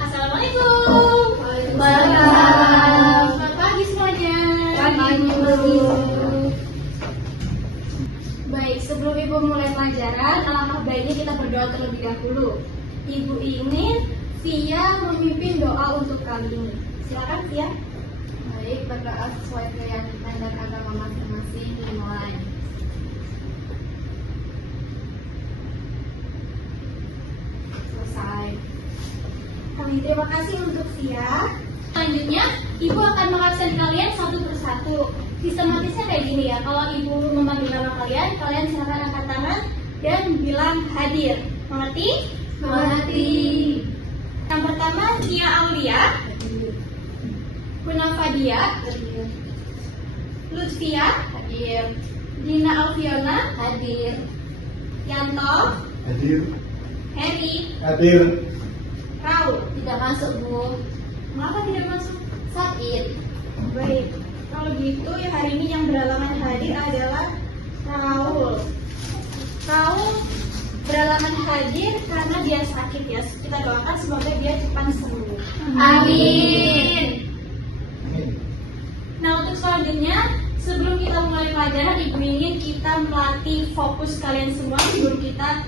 Assalamualaikum. Waalaikumsalam. Selamat pagi semuanya. Pagi, Bu. Baik, sebelum Ibu mulai pelajaran, alangkah baiknya kita berdoa terlebih dahulu. Ibu ingin Via memimpin doa untuk kali ini. Silakan Via. Baik, berdoa sesuai keyakinan dan agama masing-masing dimulai. Selesai. Kami terima kasih untuk Via. Selanjutnya, Ibu akan mengabsen kalian satu persatu. Sistematisnya kayak gini ya. Kalau Ibu memanggil nama kalian, kalian silakan angkat tangan dan bilang hadir. Mengerti? Mengerti. Yang pertama, Nia Aulia, Kunafadia, Hadir. Lutfia, Hadir. Dina Alfiona, Hadir. Yanto, Hadir. Heri, Hadir. Raul. Tidak masuk, Bu. Mengapa tidak masuk? Sakit. Baik, kalau gitu ya hari ini yang berhalangan hadir adalah Raul. Raul berhalangan hadir karena dia sakit ya. Kita doakan semoga dia cepat sembuh. Amin. Nah, untuk selanjutnya, sebelum kita mulai pelajaran, Ibu ingin kita melatih fokus kalian semua sebelum kita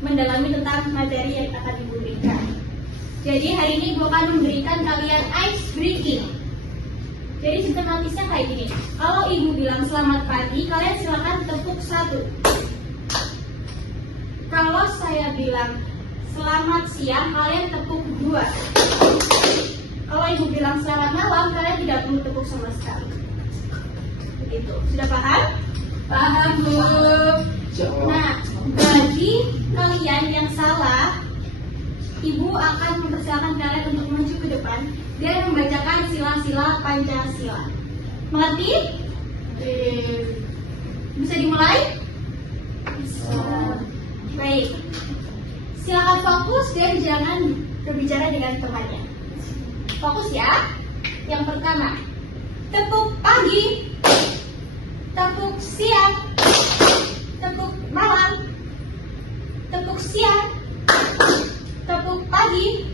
mendalami tentang materi yang akan Ibu berikan. Jadi hari ini Ibu akan memberikan kalian ice breaking. Jadi sistematisnya kayak gini. Kalau Ibu bilang selamat pagi, kalian silakan tepuk 1. Kalau saya bilang selamat siang, kalian tepuk 2. Kalau Ibu bilang selamat malam, kalian tidak perlu tepuk sama sekali. Begitu. Sudah paham? Paham, Bu. Nah, bagi kalian yang salah, Ibu akan mempersilakan kalian untuk maju ke depan dan membacakan sila-sila Pancasila. Mengerti? Bisa dimulai? Bisa. Baik. Silakan fokus dan jangan berbicara dengan temannya. Fokus ya. Yang pertama, tepuk pagi, tepuk siang, tepuk malam, tepuk siang, tepuk pagi,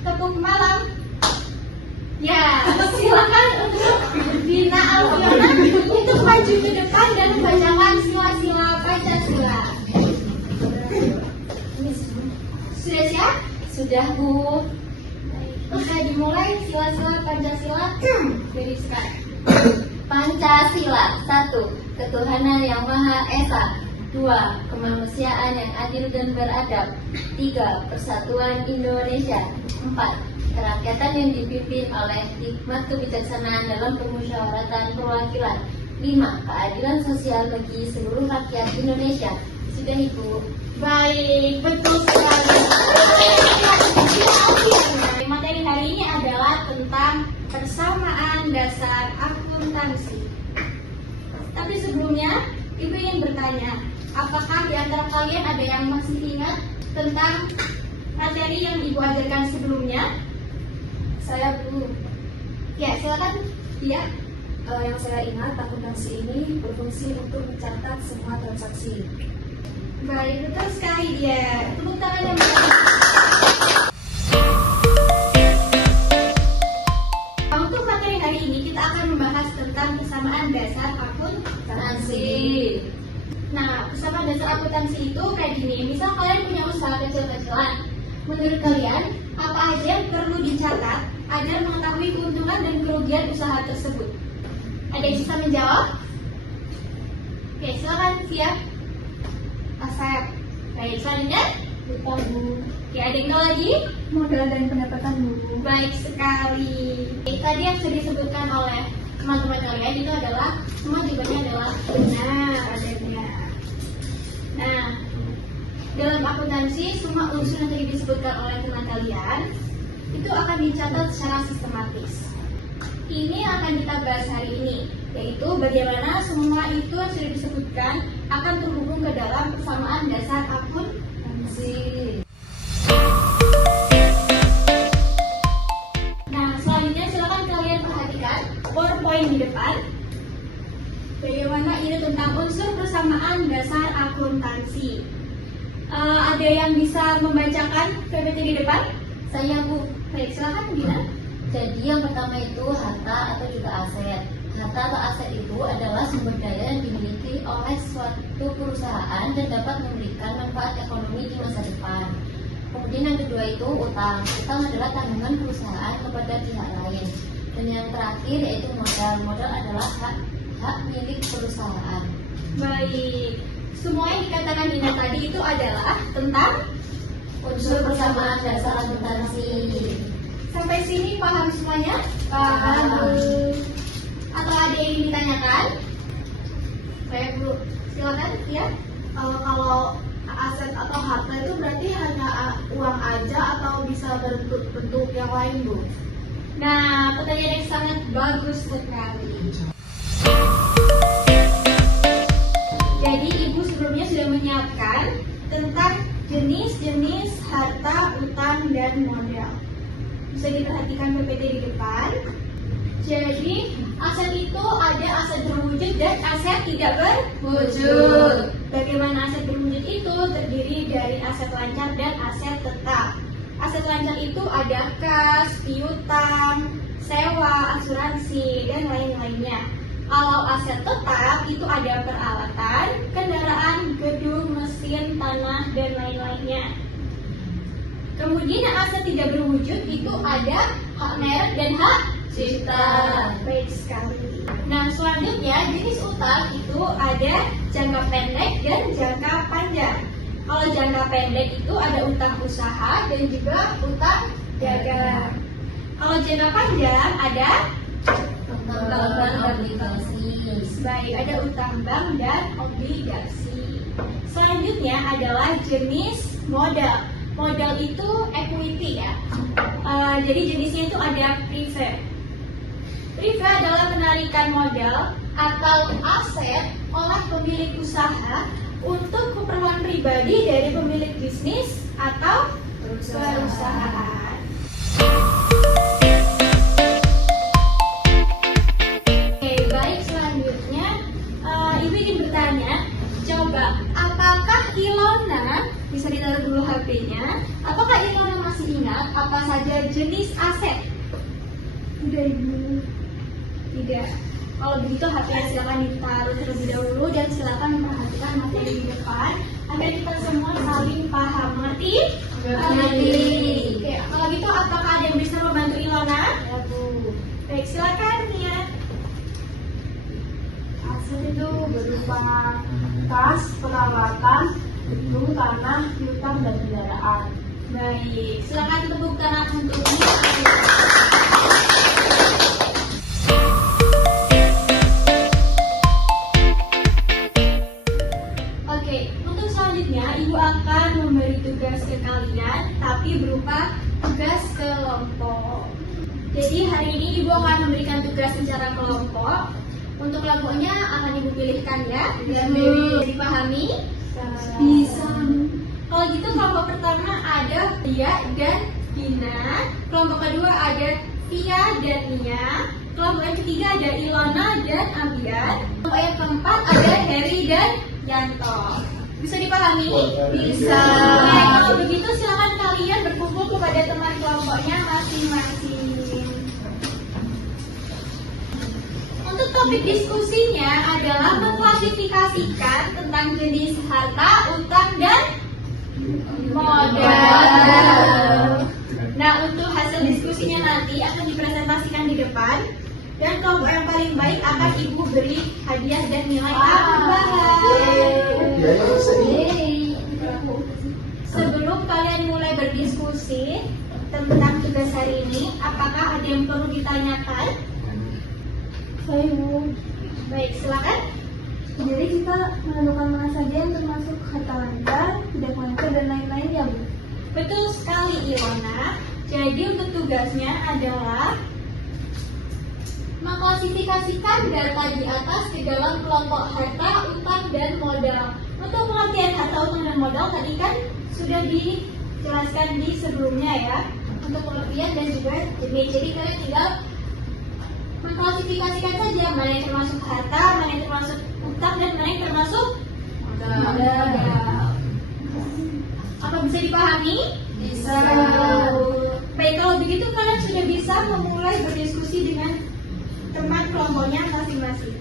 tepuk malam. Ya, silakan untuk Dina Alfiona untuk maju ke depan dan membacakan sila-sila Pancasila. Sudah siap? Sudah, Bu. Bisa dimulai sila-sila Pancasila dari sekarang. Pancasila. 1. Ketuhanan yang Maha Esa. 2. Kemanusiaan yang adil dan beradab. 3. Persatuan Indonesia. 4. Kerakyatan yang dipimpin oleh hikmat kebijaksanaan dalam permusyawaratan perwakilan. 5. Keadilan sosial bagi seluruh rakyat Indonesia. Sudah, Ibu. Baik, betul sekali. Materi hari ini adalah tentang persamaan dasar akuntansi. Tapi sebelumnya, Ibu ingin bertanya, apakah di antara kalian ada yang masih ingat tentang materi yang Ibu ajarkan sebelumnya? Saya, Bu. Ya, silakan. Iya. Yang saya ingat, akuntansi ini berfungsi untuk mencatat semua transaksi. Baik, betul sekali dia. Tepuk tangan yang baik. Untuk materi hari ini kita akan membahas tentang kesamaan dasar akuntansi. Nah, kesamaan dasar akuntansi itu kayak gini. Misal kalian punya usaha kecil-kecilan. Menurut kalian, apa aja yang perlu dicatat agar mengetahui keuntungan dan kerugian usaha tersebut? Ada yang bisa menjawab? Oke, silakan siap. Asep. Baik, selanjutnya. Lupa, Bu. Oke, ada yang tahu lagi? Modal dan pendapatan, Bu. Baik sekali. Tadi yang sudah disebutkan oleh teman-teman kalian itu adalah semua jawabannya adalah benar adanya. Nah, dalam akuntansi semua unsur yang tadi disebutkan oleh teman kalian itu akan dicatat secara sistematis. Ini akan kita bahas hari ini, yaitu bagaimana semua itu yang sudah disebutkan akan terhubung ke dalam kesamaan dasar akuntansi. Nah, selanjutnya silakan kalian perhatikan PowerPoint di depan. Bagaimana ini tentang unsur persamaan dasar akuntansi. Ada yang bisa membacakan PPT di depan? Saya Bu. Baik, silakan Gina. Jadi yang pertama itu harta atau juga aset. Harta atau aset itu adalah sumber daya yang dimiliki oleh suatu perusahaan dan dapat memberikan manfaat ekonomi di masa depan. Kemudian yang kedua itu utang. Utang adalah tanggungan perusahaan kepada pihak lain. Dan yang terakhir yaitu modal. Modal adalah hak milik perusahaan. Baik, semua yang dikatakan Dina tadi itu adalah tentang Unsur persamaan dasar akuntansi. sampai sini paham semuanya? Paham. Atau ada yang ingin ditanyakan? Baik Bu, Silakan, ya. kalau aset atau harta itu berarti hanya uang aja atau bisa bentuk yang lain Bu? Nah, pertanyaan yang sangat bagus sekali. Jadi Ibu sebelumnya sudah menyiapkan tentang jenis-jenis harta, utang, dan modal. Bisa diperhatikan PPT di depan. Jadi aset itu ada aset berwujud dan aset tidak berwujud. Bagaimana aset berwujud itu terdiri dari aset lancar dan aset tetap. Aset lancar itu ada kas, piutang, sewa, asuransi, dan lain-lainnya. Kalau aset tetap itu ada peralatan, kendaraan, gedung, mesin, tanah, dan lain-lainnya. Kemudian yang aset tidak berwujud itu ada hak merek dan hak cipta. Baik sekali. Nah, selanjutnya jenis utang itu ada jangka pendek dan jangka panjang. Kalau jangka pendek itu ada utang usaha dan juga utang dagang. Kalau jangka panjang ada Utang bank dan obligasi. baik, ada utang bank dan obligasi. Selanjutnya adalah jenis modal. Modal itu equity ya. Jadi jenisnya itu ada preferred. Preferred adalah penarikan modal atau aset oleh pemilik usaha untuk keperluan pribadi dari pemilik bisnis atau perusahaan. Oke, baik, selanjutnya Ibu ingin bertanya, coba apakah Ilona, bisa ditaruh dulu HP-nya, apakah Ilona masih ingat apa saja jenis aset? Tidak, Ibu. Tidak. Kalau begitu HP-nya silakan ditaruh terlebih dahulu dan silakan memperhatikan materi di depan agar kita semua saling paham. Mengerti? Mengerti. Oke, kalau gitu apakah ada yang bisa membantu Ilona? Ya Bu. Baik, silakan Nia. Aset itu berupa kas, peralatan, gedung, tanah, piutang, dan kendaraan. Baik, silakan tepuk tangan untuk Nia. Oke, untuk selanjutnya Ibu akan memberi tugas ke kalian, tapi berupa tugas kelompok. Jadi hari ini Ibu akan memberikan tugas secara kelompok. Untuk kelompoknya akan Ibu pilihkan ya. Ya, Bu. Bu. Dipahami? Bisa. Kalau gitu kelompok pertama ada Lia dan Dina. Kelompok kedua ada Via dan Nia. Kelompok yang ketiga ada Ilona dan Abian. Kelompok yang keempat ada Heri dan Yanto. Bisa dipahami? Bisa. Oke, kalau begitu silakan kalian berkumpul kepada teman kelompoknya masing-masing. Untuk topik diskusinya adalah mengklasifikasikan tentang jenis harta, utang, dan modal. Nah, untuk hasil diskusinya nanti akan dipresentasikan di depan. Dan kelompok yang paling baik akan Ibu beri hadiah dan nilai tambahan. Sebelum kalian mulai berdiskusi tentang tugas hari ini, apakah ada yang perlu ditanyakan? Saya Bu. Baik, silakan. Jadi kita menentukan mana saja yang termasuk harta lancar, tidak lancar, dan lain-lain ya Bu. Betul sekali Ilona. Jadi untuk tugasnya adalah mengklasifikasikan data di atas ke dalam kelompok harta, utang, dan modal. Untuk pengertian harta, utang, dan modal tadi kan sudah dijelaskan di sebelumnya ya. Untuk pengertian dan juga jenis. Jadi kalian tinggal mengklasifikasikan saja mana yang termasuk harta, mana yang termasuk utang, dan mana yang termasuk modal. Apakah bisa dipahami? Bisa. Baik, kalau begitu kalian sudah bisa memulai berdiskusi dengan teman kelompoknya masing-masing.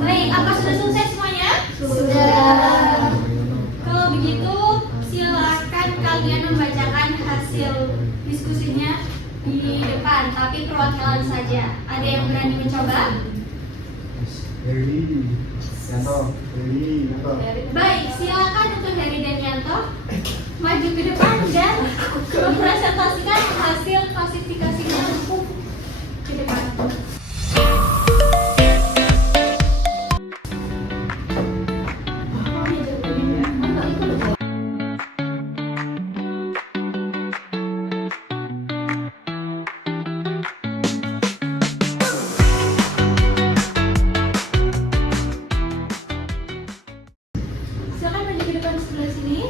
Baik, apa sudah selesai semuanya? Sudah. Kalau begitu, silakan kalian membacakan hasil diskusinya di depan, tapi perwakilan saja. Ada yang berani mencoba? Heri, Yanto, Heri, Yanto. Baik, silakan untuk Heri dan Yanto maju ke depan dan mempresentasikan hasil klasifikasinya ke depan. Silakan maju ke depan sebelah sini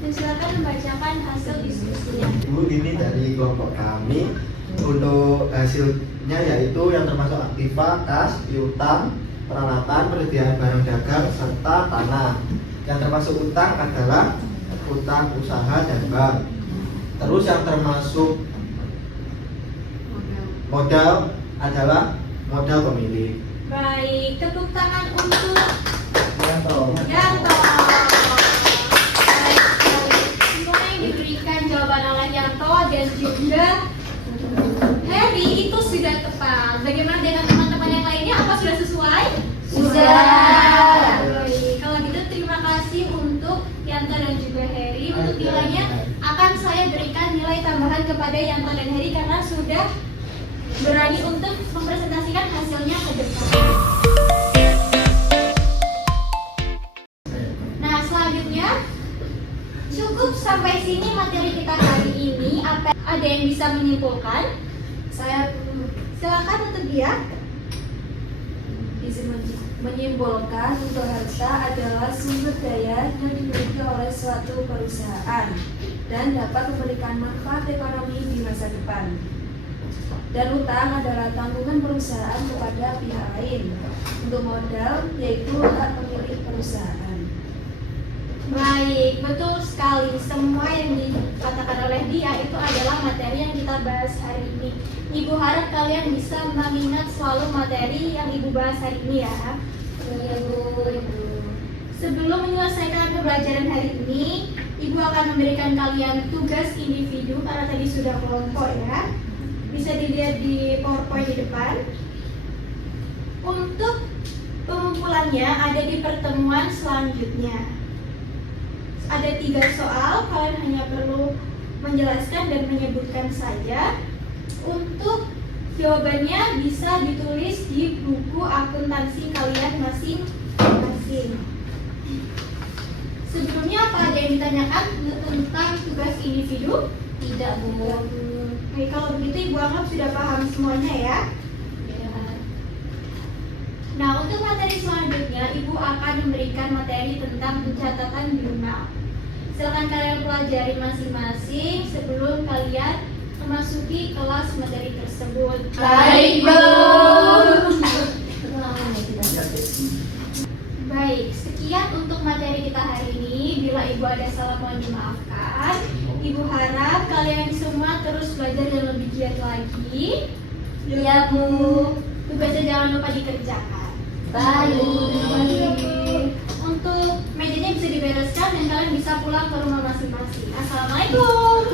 dan silakan membacakan hasil diskusinya. Ibu, ini dari kelompok kami. Untuk hasilnya yaitu yang termasuk aktiva, kas, piutang, peralatan, penyediaan barang dagang, serta tanah. Yang termasuk utang adalah utang usaha dan bank. Terus yang termasuk modal adalah modal pemilik. Baik, tepuk tangan untuk Yanto. Yanto. Baik sekali. Semua yang diberikan jawaban oleh Yanto dan juga Heri itu sudah tepat. Bagaimana dengan teman-teman yang lainnya? Apa sudah sesuai? Sudah. Baik, kalau gitu terima kasih untuk Yanto dan juga Heri. Untuk nilainya akan saya berikan nilai tambahan kepada Yanto dan Heri karena sudah berani untuk mempresentasikan hasilnya ke depan. Nah, selanjutnya cukup sampai sini materi kita hari ini. Apa ada yang bisa menyimpulkan? Saya Silakan untuk dia. izin menyimpulkan untuk harta adalah sumber daya yang dimiliki oleh suatu perusahaan dan dapat memberikan manfaat ekonomi di masa depan. Dan utang adalah tanggungan perusahaan kepada pihak lain. Untuk modal yaitu hak pemilik perusahaan. Baik, betul sekali. Semua yang dikatakan oleh dia itu adalah materi yang kita bahas hari ini. Ibu harap kalian bisa mengingat selalu materi yang Ibu bahas hari ini ya. Iya, Bu. Sebelum menyelesaikan pembelajaran hari ini, Ibu akan memberikan kalian tugas individu karena tadi sudah kelompok ya. Bisa dilihat di PowerPoint di depan. Untuk pengumpulannya ada di pertemuan selanjutnya. Ada 3 soal, kalian hanya perlu menjelaskan dan menyebutkan saja. Untuk jawabannya bisa ditulis di buku akuntansi kalian masing-masing. Sebelumnya apa ada yang ditanyakan tentang tugas individu? Tidak, Bu. Oke, kalau begitu Ibu anggap sudah paham semuanya ya. Nah, untuk materi selanjutnya, Ibu akan memberikan materi tentang pencatatan jurnal. Silakan kalian pelajari masing-masing sebelum kalian memasuki kelas materi tersebut. Baik, Bu. Baik, sekian untuk materi kita hari ini. Bila Ibu ada salah mohon dimaafkan. Ibu harap kalian semua terus belajar yang lebih giat lagi. Iya, Bu. Tugasnya jangan lupa dikerjakan. Baik. Untuk mejanya bisa dibereskan dan kalian bisa pulang ke rumah masing-masing. Assalamualaikum.